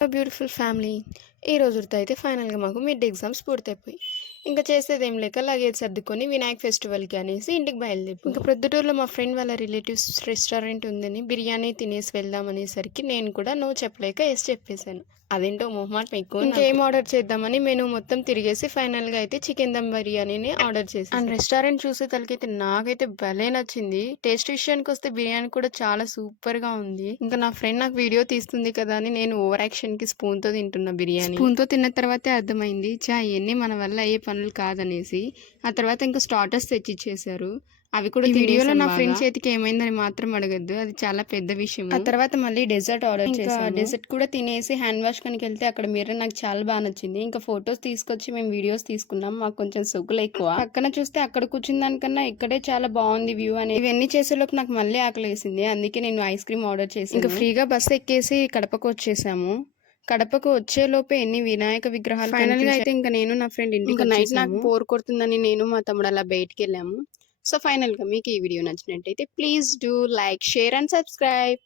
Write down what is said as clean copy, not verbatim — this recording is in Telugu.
Beautiful family. ఈ రోజుతో అయితే ఫైనల్‌గా మాకు మిడ్ ఎగ్జామ్స్ పూర్తయిపోయి. ఇంక చేసేదేం లేక లగేజ్ సర్దుకొని వినాయక్ ఫెస్టివల్‌కి అనేసి ఇంటికి బయలుదేరిపోయాం. ఇంక ప్రొద్దుటూరులో మా ఫ్రెండ్ వాళ్ళ రిలేటివ్స్ రెస్టారెంట్ ఉందని బిర్యానీ తినేసి వెళ్దాం అనేసరికి నేను కూడా నో చెప్పలేక యెస్ చెప్పేసాను. అదేంటో మొహమాటం ఎక్కువ నాకు. ఇంకేం ఆర్డర్ చేద్దామని మెనూ మొత్తం తిరిగేసి ఫైనల్‌గా అయితే చికెన్ దమ్ బిర్యానీని ఆర్డర్ చేసేసా. అండ్ రెస్టారెంట్ చూసేతలకైతే నాకైతే భలే నచ్చింది. టేస్ట్ విషయానికొస్తే బిర్యానీ కూడా చాలా సూపర్‌గా ఉంది. ఇంకా నా ఫ్రెండ్ నాకు వీడియో తీస్తుంది కదా అని నేను ఓవర్ యాక్షన్‌కి స్పూన్‌తో తింటున్నా బిర్యానీ. స్పూన్‌తో తిన్న తర్వాతే అర్థమైంది ఇయన్నీ మన వల్ల అయ్యే పనులు కాదనేసి. ఆ తర్వాత ఇంకా స్టార్టర్స్ తెచ్చిచ్చేశారు. అవి కూడా వీడియోలో నా ఫ్రెండ్ చేతికి ఏమైందని మాత్రం అడగద్దు. అది చాలా పెద్ద విషయం. ఆ తర్వాత మళ్ళీ డెజర్ట్ ఆర్డర్ చేసాము. డెజర్ట్ కూడా తినేసి హ్యాండ్ వాష్ కనికెళ్తే అక్కడ మిర్రర్ నాకు చాలా బాగా నచ్చింది. ఇంకా ఫొటోస్ తీసుకొచ్చి మేము వీడియోస్ తీసుకున్నాం. మాకు కొంచెం సొగులు ఎక్కువ. పక్కన చూస్తే అక్కడ కూర్చున్న దానికన్నా ఇక్కడే చాలా బాగుంది వ్యూ అని. ఇవన్నీ చేసేలోపు నాకు మళ్ళీ ఆకలేసింది. అందుకే నేను ఐస్ క్రీమ్ ఆర్డర్ చేసాను. ఇంకా ఫ్రీగా బస్సు ఎక్కేసి కడపకు వచ్చేసాము. కడపకు వచ్చేలోపే ఎన్ని వినాయక విగ్రహాలు ఫైనల్ గా అయితే ఇంకా నేను నా ఫ్రెండ్ ఇంటికి నైట్ నాకు బోర్ కొడుతుందని నేను మా తమ్ముడు అలా బయటికి వెళ్ళాము. సో ఫైనల్గా మీకు ఈ వీడియో నచ్చినట్టయితే please do like, share and subscribe.